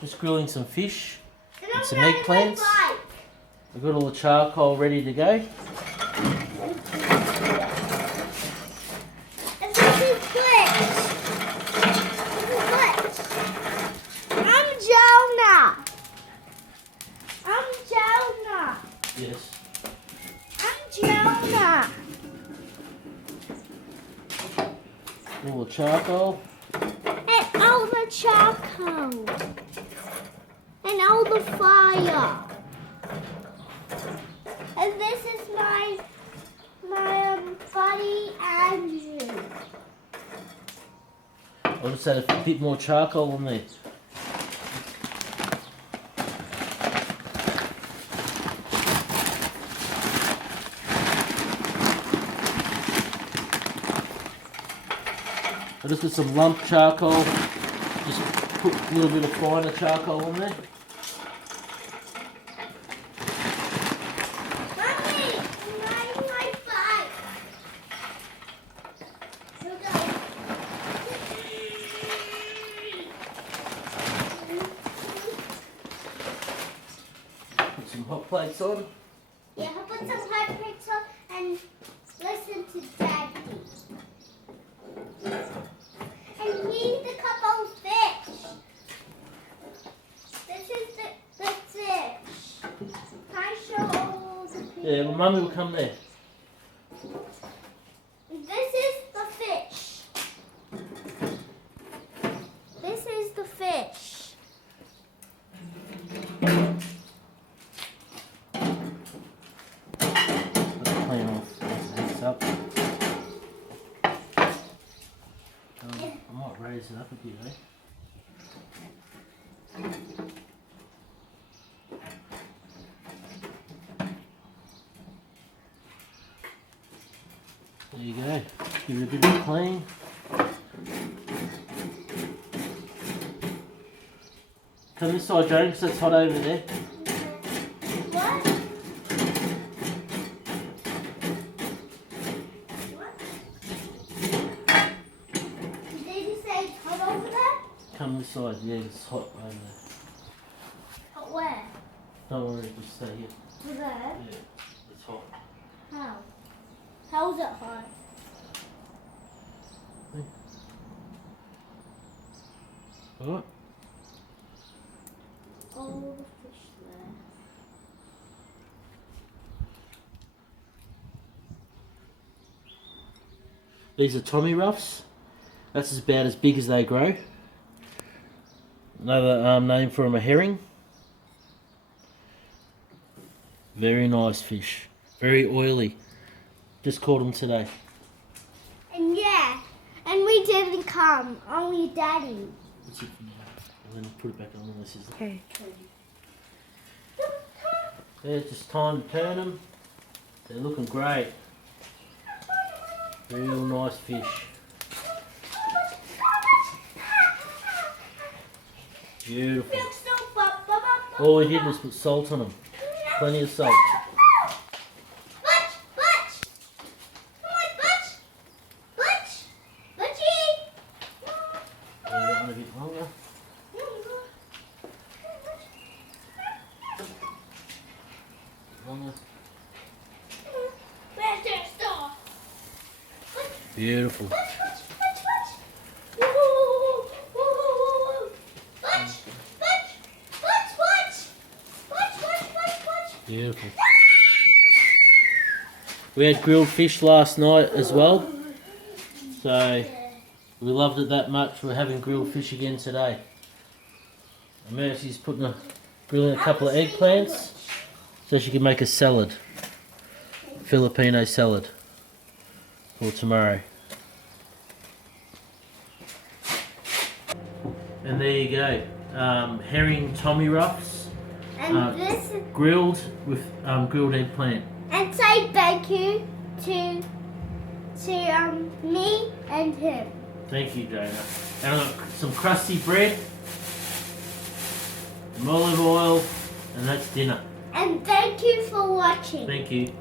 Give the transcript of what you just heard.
Just grilling some fish and some eggplants. I've got all the charcoal ready to go. Yes. All the charcoal. And all the charcoal. And all the fire. And this is my buddy Andrew. I'll just add a bit more charcoal on there. I just got some lump charcoal. Just put a little bit of finer charcoal on there. Put some hot plates on. Yeah, I'll put some hot plates on and listen to Daddy. And here's the couple of fish. This is the fish. Can I show all the fish? Yeah, well, Mummy will come there. This is the fish. This is the fish. Let's clean off this up. I might raise it up a bit, eh? There you go. Give it a bit of a clean. Come this side, Joan, because it's hot over there. What? Did you say it's hot over there? Come this side, yeah, it's hot over there. Hot where? Don't worry, just stay here. Over there? Yeah, it's hot. How? How's it hot? Alright. All the fish there. These are Tommy Ruffs. That's about as big as they grow. Another name for them, a herring. Very nice fish. Very oily. Just caught them today. And yeah, and we didn't come, only Daddy. That's it for now. And then put it back on unless it's... Okay. Yeah, it's just time to turn them. They're looking great. Real nice fish. Beautiful. All we did was put salt on them. Plenty of salt. Leave that one a bit longer. Longer. Beautiful. Beautiful. We had grilled fish last night as well. So we loved it that much. We're having grilled fish again today. And Mercy's grilling a couple of eggplants so she can make a salad. Filipino salad for tomorrow. And there you go. Herring Tommy Ruffs. And this is, Grilled with grilled eggplant. and say thank you to me and him. Thank you, Jonah. And I've got some crusty bread, some olive oil, and that's dinner. And thank you for watching. Thank you.